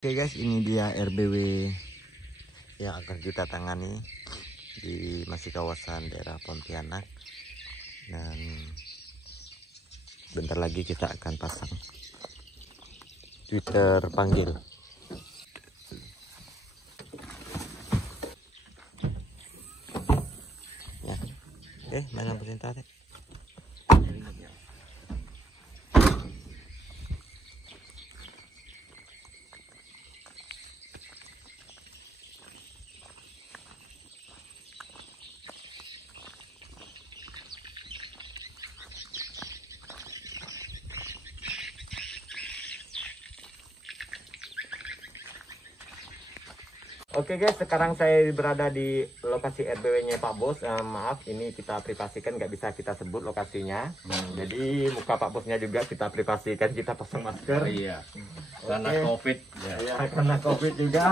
Oke guys, ini dia RBW yang akan kita tangani di masih kawasan daerah Pontianak, dan bentar lagi kita akan pasang Twitter panggil. Ya, oke, mana perintah deh. Oke guys, sekarang saya berada di lokasi RBW-nya Pak Bos. Maaf, ini kita privasikan, nggak bisa kita sebut lokasinya. Jadi muka Pak Bosnya juga kita privasikan, kita pasang masker. Iya, karena COVID. Ya, karena COVID juga.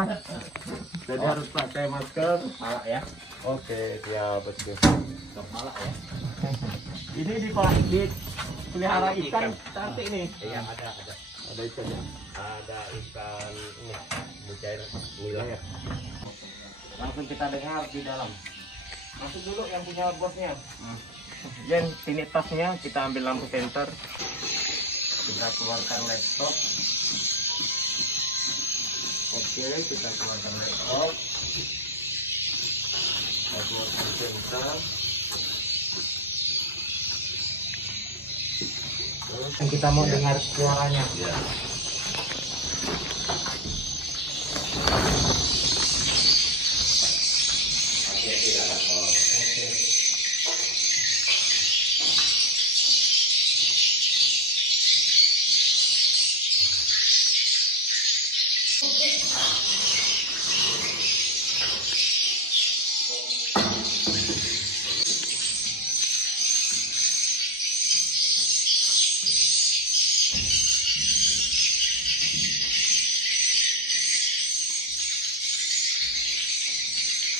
Jadi harus pakai masker. Malah ya, Oke, siap betul. malah ya. Ini di pelihara ikan cantik nih. Iya, ada. Ada ikannya. Ada ikan ini, mujair nila. Ya. Langsung kita dengar di dalam. Masuk dulu yang punya bosnya. Jen, sini tasnya, kita ambil lampu senter. Kita keluarkan laptop. Oke, kita keluarkan laptop. Kita keluarkan senter. Terus kita mau dengar suaranya. Ya.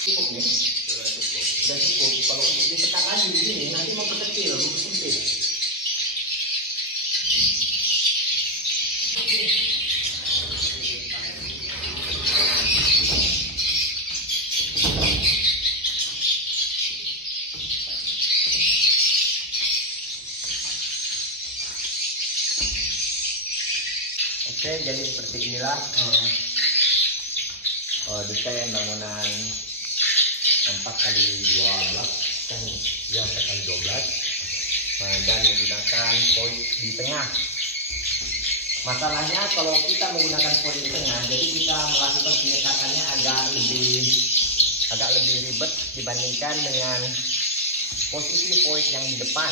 Cukup nih? Sudah cukup. Kalau ditekan lagi di sini nanti memperkecil, mempersempit. Oke, jadi seperti inilah desain bangunan 4x12 kan, yang 4x12, dan menggunakan poin di tengah. Masalahnya kalau kita menggunakan poin di tengah, jadi kita melakukan penyekatannya agak lebih ribet dibandingkan dengan posisi poin yang di depan.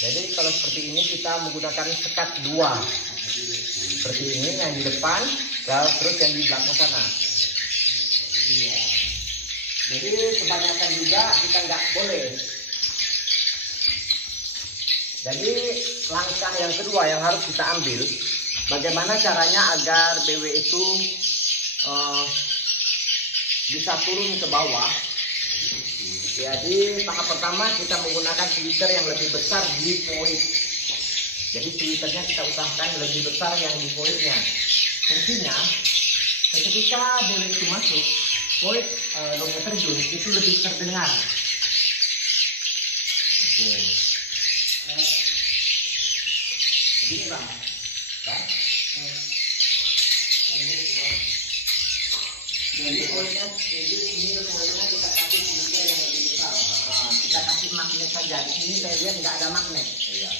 Jadi kalau seperti ini kita menggunakan sekat dua, seperti ini yang di depan, terus yang di belakang sana. Iya. Jadi kebanyakan juga kita nggak boleh. Jadi langkah yang kedua yang harus kita ambil, bagaimana caranya agar BW itu bisa turun ke bawah. Jadi tahap pertama kita menggunakan Twitter yang lebih besar di poin. Jadi Twitternya kita usahakan lebih besar yang di poinnya. Fungsinya ketika BW itu masuk, poin dongeng terjun itu lebih terdengar. Oke. Begini bang. Jadi poinnya, ini poinnya kita kasih Twitter yang lebih besar. Kita kasih magnet saja. Di sini saya lihat nggak ada magnet. Iya.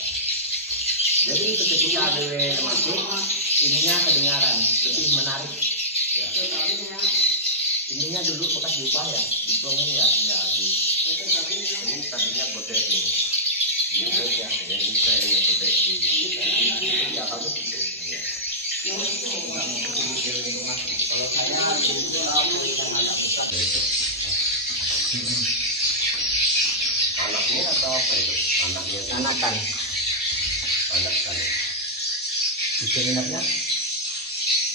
Jadi ketika BW masuk, ininya kedengaran, lebih menarik. Ya. Ininya dulu bekas diubah ya, diplongin ya. Iya, ini tadinya botek ini. Botek ya, ini saya yang botek ini. Ya harus itu. Ya. Kalau saya itu yang agak besar. Anaknya atau apa itu? Anaknya. Anakan. Anak kali. Bisa lihatnya?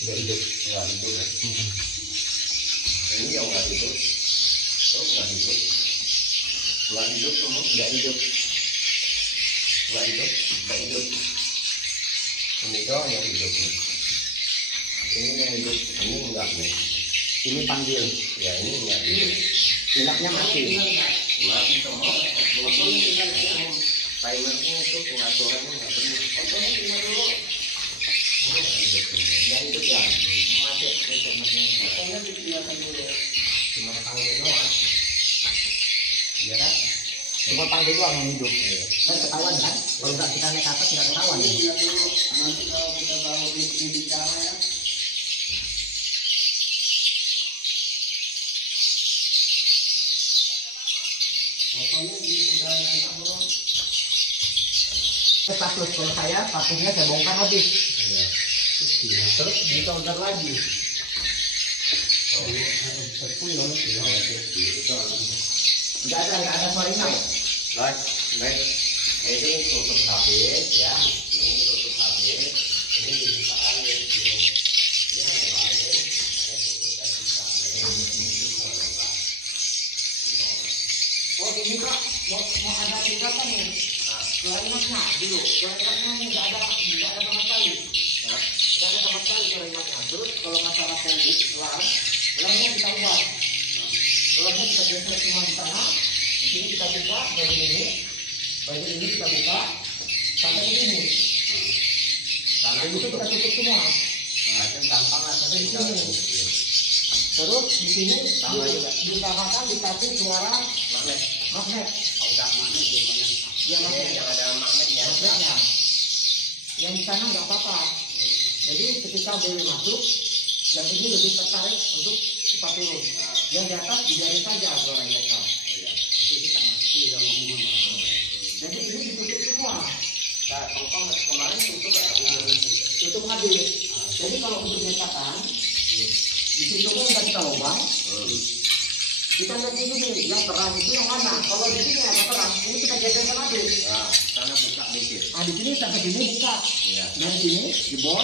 Nggak hidup. Nggak hidup ya. Ini yang nggak hidup. Terus nggak hidup. Nggak hidup semua. Nggak hidup. Nggak hidup. Nggak hidup. Ini doang yang hidup nih. Ini yang hidup, ini enggak nih. Ini panggil. Ya ini enggak hidup. Pilaknya mati. Mati semua. Timernya itu pengaturannya nggak benar. Fotonya tinggal dulu. Nggak hidup ya. Mati. Fotonya ditinggalkan dulu. Cuma panggil doang. Iya kan? Cuma panggil doang yang hidup. Kan ketahuan kan? Kalau nggak kita naik atas nggak ketahuan. Nanti kalau kita bawa di bicara ya. Fotonya udah ada belum? Status kalau saya, statusnya saya bongkar habis. Iya. Terus ditolder lagi. Nggak ada suaranya. Baik. Ini tutup habis ya. Ini tutup habis. Ini dibuka air. Ya, air. Ada tutup dan buka air. Oh ini Pak, mau ada tindakan nih. Suaranya dulu. Suaranya nggak ada sama sekali. Nggak ada sama sekali suaranya. Terus kalau masalah kondisi larnya kita ubah. Larnya kita geser semua di sana. Di sini kita buka bagian ini kita buka sampai ini. Sampai itu kita tutup semua. Gampang Sampai di sini. Terus di sini diusahakan dikasih suara magnet. Udah magnet di mana? Ya magnet. Yang ada magnetnya. Magnetnya. Yang di sana nggak apa-apa. Jadi ketika BW masuk, yang ini lebih tertarik untuk cepat turun. Yang di atas dibiarin saja suaranya kan. Jadi ini ditutup semua. Nah, kemarin tutup ya? Tutup habis. Jadi kalau untuk nyatakan, di situ kan nggak kita lubang. Kita lihat ini nih, yang terang itu yang mana? Kalau di sini ada terang, ini kita geserkan habis. Nah, sana buka dikit. Nah di sini sampai sini buka. Iya. Dan sini jebol,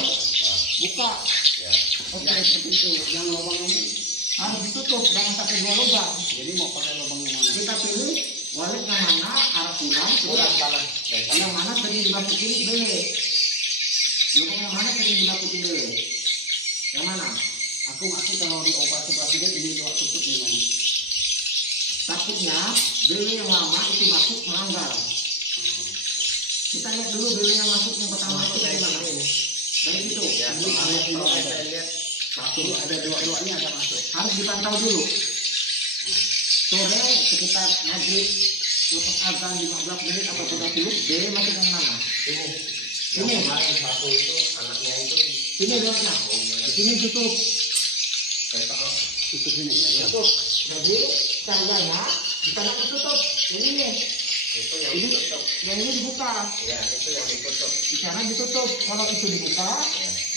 buka. Ya. Oke seperti itu. Yang lubang ini harus ditutup, jangan sampai 2 lubang. Jadi mau pakai lubang yang mana? Kita pilih wallet yang mana arah pulang, Kurang salah. yang mana sering dimasukin B. Lubang yang mana sering dimasukin B? Yang mana? Aku kalau di operasi presiden ini dua tutup di mana? Takutnya BW yang lama itu masuk melanggar. Kita lihat dulu BW yang masuk yang pertama itu dari mana? Dari itu. Ya, Ini kalau ada. saya lihat Satu ada dua-duanya ada masuk. Harus dipantau dulu. Sore sekitar maghrib lepas azan 15 menit atau 30 B masuk yang mana? ini kemarin satu itu anaknya itu Sini dulunya. Di sini tutup. Tutup sini ya. Tutup. Jadi cahayanya di sana ditutup. Ini nih. Itu yang Ini ditutup. yang ini dibuka. Ya, itu yang ditutup. Di sana ditutup. Kalau itu dibuka,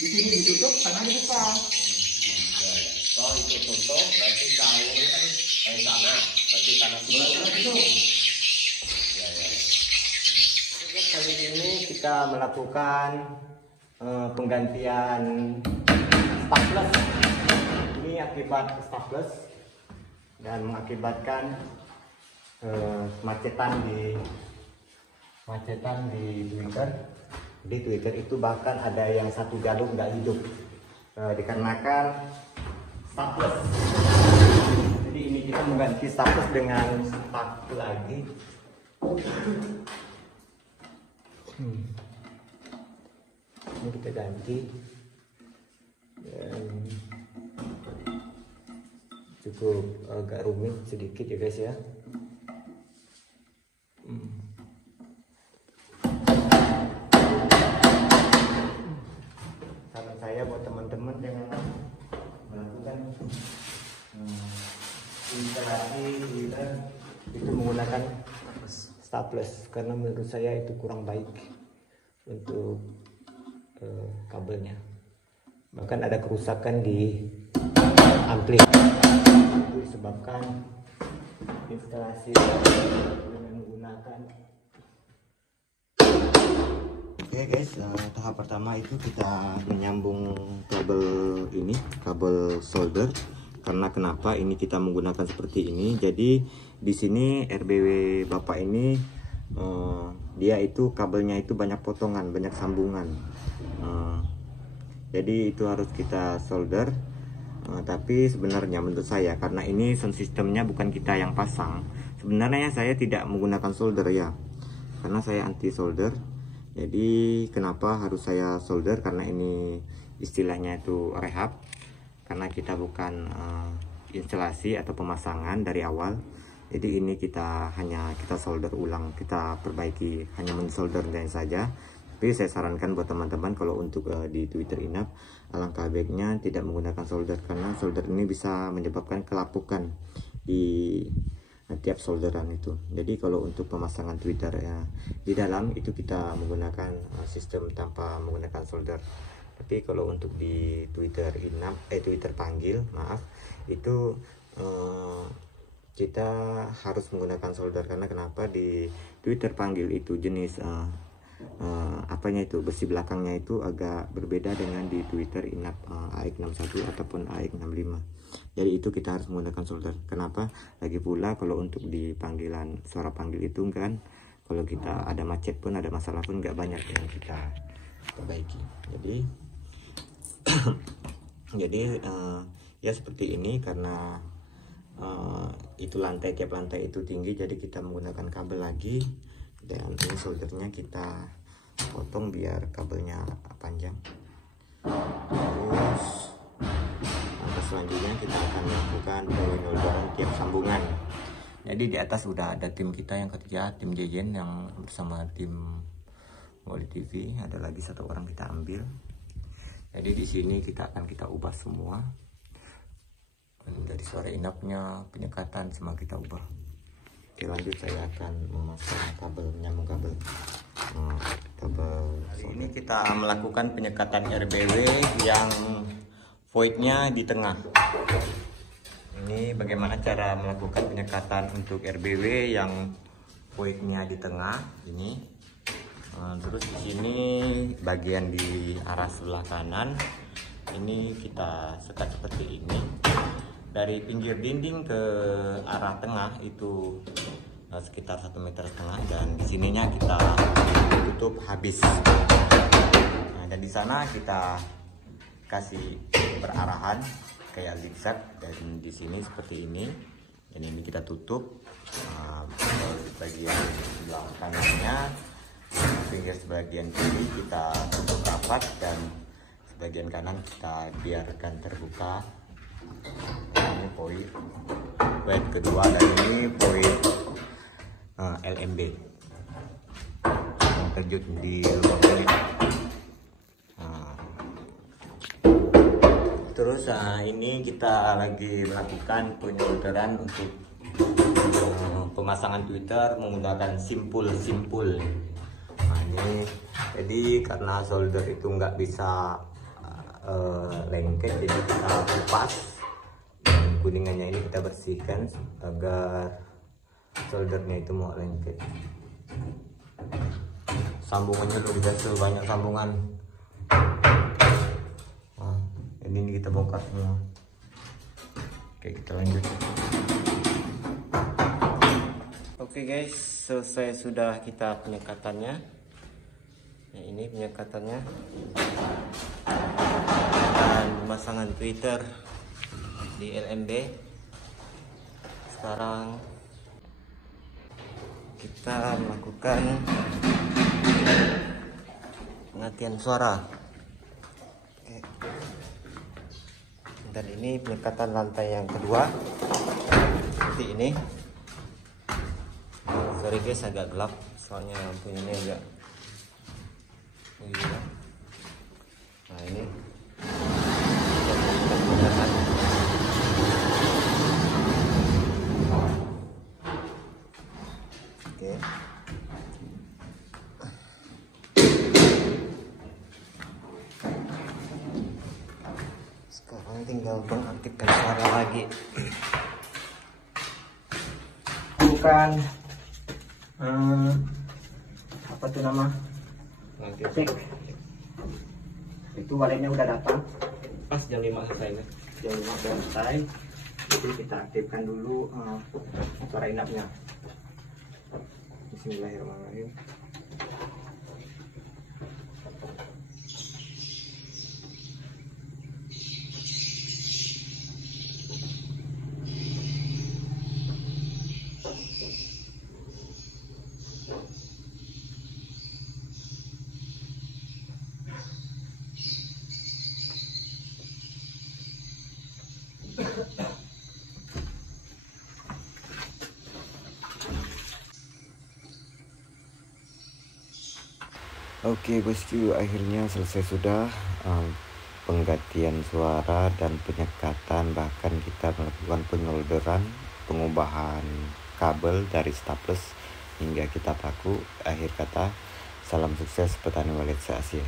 di sini ditutup, sana dibuka. Kalau itu tutup, berarti cahayanya kan dari sana. Berarti sana tutup. Kali ini kita melakukan penggantian staples. Ini akibat staples dan mengakibatkan macetan di Twitter. Di Twitter itu bahkan ada yang satu jalur nggak hidup dikarenakan staples. Jadi ini kita mengganti staples dengan stap lagi. Ini kita ganti dan cukup agak rumit sedikit ya guys ya. Saran saya buat teman-teman jangan melakukan instalasi itu menggunakan staples karena menurut saya itu kurang baik untuk kabelnya, bahkan ada kerusakan di ampli itu disebabkan instalasi dengan menggunakan. Oke guys, tahap pertama itu kita menyambung kabel solder. Karena kenapa ini kita menggunakan seperti ini, jadi di sini RBW bapak ini dia itu kabelnya itu banyak potongan, banyak sambungan. Jadi itu harus kita solder. Tapi sebenarnya menurut saya, karena ini sound systemnya bukan kita yang pasang, sebenarnya saya tidak menggunakan solder ya, karena saya anti solder. Jadi kenapa harus saya solder? Karena ini istilahnya itu rehab, karena kita bukan instalasi atau pemasangan dari awal. Jadi ini kita solder ulang, kita perbaiki, hanya mensoldernya saja. Tapi saya sarankan buat teman-teman kalau untuk di Twitter Inap, alangkah baiknya tidak menggunakan solder, karena solder ini bisa menyebabkan kelapukan di tiap solderan itu. Jadi kalau untuk pemasangan Twitter ya di dalam itu kita menggunakan sistem tanpa menggunakan solder. Tapi kalau untuk di Twitter Twitter panggil, maaf, itu kita harus menggunakan solder. Karena kenapa? Di Twitter panggil itu jenis apanya itu, besi belakangnya itu agak berbeda dengan di Twitter Inap AX61 ataupun AX65. Jadi itu kita harus menggunakan solder. Kenapa? Lagi pula kalau untuk di panggilan suara panggil itu kan, kalau kita ada macet pun, ada masalah pun, nggak banyak yang kita perbaiki. Jadi ya seperti ini, karena itu tiap lantai itu tinggi, jadi kita menggunakan kabel lagi, dan ini soldernya kita potong biar kabelnya panjang. Terus langkah selanjutnya kita akan melakukan pensolderan tiap sambungan. Jadi di atas udah ada tim kita yang kerja, tim Jejen yang bersama tim Wali TV. Ada lagi satu orang kita ambil. Jadi di sini kita ubah semua. Dari suara inapnya, penyekatan semua kita ubah. Oke, lanjut saya akan memasang kabel, menyambung kabel. Ini kita melakukan penyekatan RBW yang voidnya di tengah. Ini bagaimana cara melakukan penyekatan untuk RBW yang voidnya di tengah ini. Terus di sini bagian di arah sebelah kanan ini kita sekat seperti ini. Dari pinggir dinding ke arah tengah itu sekitar 1,5 meter, dan di sininya kita tutup habis. Dan di sana kita kasih berarahan kayak zigzag, dan di sini seperti ini. Dan ini kita tutup bagian sebelah kanannya, pinggir sebagian kiri kita tutup rapat, dan sebagian kanan kita biarkan terbuka. Ini poin kedua, dan ini poin LMB yang terjun di lubang ini. Terus ini kita lagi melakukan pensolderan untuk pemasangan Twitter menggunakan simpul. Ini jadi karena solder itu nggak bisa lengket, jadi kita kupas. Kuningannya ini kita bersihkan agar soldernya itu mau lengket. Sambungannya luar biasa banyak sambungan. Ini kita bongkar semua. Oke, kita lanjut. Oke guys, selesai sudah kita penyekatannya. Nah, ini penyekatannya dan pemasangan Twitter di LMB. Sekarang kita melakukan penggantian suara. Oke. Dan ini penyekatan lantai yang kedua seperti ini. Sorry guys, agak gelap soalnya lampunya ini agak begini. Nah ini oke. Sekarang tinggal mengaktifkan suara lagi. Bukan apa tuh nama? Cek. Itu waletnya udah datang. Pas jam 5 selesai. Jam 5 selesai. Jadi kita aktifkan dulu suara inapnya. Bismillahirrahmanirrahim. Oke bosku, akhirnya selesai sudah penggantian suara dan penyekatan, bahkan kita melakukan penyolderan, pengubahan kabel dari staples hingga kita paku. Akhir kata, salam sukses petani wallet se-Asia.